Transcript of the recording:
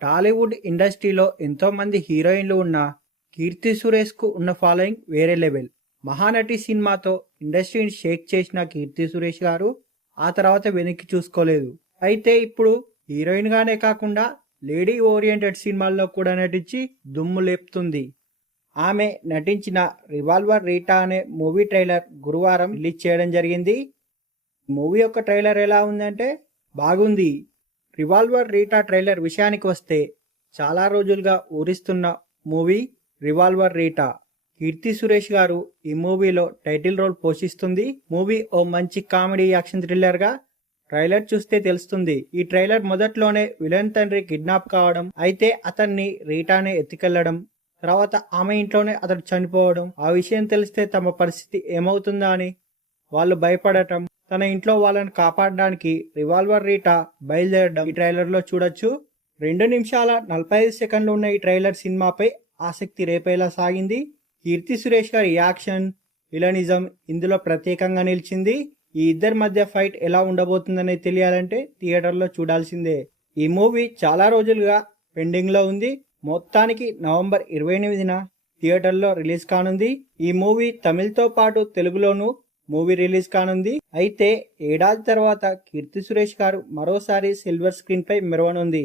టాలీవుడ్ ఇండస్ట్రీలో ఎంతో మంది హీరోయిన్లు ఉన్న కీర్తి సురేష్కు ఉన్న ఫాలోయింగ్ వేరే లెవెల్. మహానటి సినిమాతో ఇండస్ట్రీని షేక్ చేసిన కీర్తి సురేష్ గారు ఆ తర్వాత వెనక్కి చూసుకోలేదు. అయితే ఇప్పుడు హీరోయిన్ గానే కాకుండా లేడీ ఓరియంటెడ్ సినిమాల్లో కూడా నటించి దుమ్ము లేపుతుంది. ఆమె నటించిన రివాల్వర్ రీటా అనే మూవీ ట్రైలర్ గురువారం రిలీజ్ చేయడం జరిగింది. మూవీ యొక్క ట్రైలర్ ఎలా ఉందంటే బాగుంది. రివాల్వర్ రీటా ట్రైలర్ విషయానికి వస్తే చాలా రోజులుగా ఊరిస్తున్న movie revolver Rita. Keerthy Suresh గారు ఈ మూవీలో టైటిల్ రోల్ పోషిస్తుంది. మూవీ ఓ మంచి కామెడీ యాక్షన్ థ్రిల్లర్ గా ట్రైలర్ చూస్తే తెలుస్తుంది. ఈ ట్రైలర్ మొదట్లోనే విలన్ తండ్రి కిడ్నాప్ కావడం, అయితే అతన్ని రీటానే ఎత్తుకెళ్లడం, తర్వాత ఆమె ఇంట్లోనే అతడు చనిపోవడం, ఆ విషయం తెలిస్తే తమ పరిస్థితి ఏమవుతుందా అని వాళ్ళు భయపడటం, తన ఇంట్లో వాళ్ళని కాపాడడానికి రివాల్వర్ రీటా బయలుదేరడం ఈ ట్రైలర్ లో చూడొచ్చు. 2 నిమిషాల 45 సెకండ్లు ఉన్న ఈ ట్రైలర్ సినిమాపై ఆసక్తి రేపేలా సాగింది. కీర్తి సురేష్ గారి యాక్షన్, విలనిజం ఇందులో ప్రత్యేకంగా నిలిచింది. ఈ ఇద్దరి మధ్య ఫైట్ ఎలా ఉండబోతుందని తెలియాలంటే థియేటర్లో చూడాల్సిందే. ఈ మూవీ చాలా రోజులుగా పెండింగ్ లో ఉంది. మొత్తానికి నవంబర్ 28న థియేటర్లో రిలీజ్ కానుంది. ఈ మూవీ తమిళ్తో పాటు తెలుగులోనూ మూవీ రిలీజ్ కానుంది. అయితే ఏడాది తర్వాత కీర్తి సురేష్ గారు మరోసారి సిల్వర్ స్క్రీన్ పై మెరవనుంది.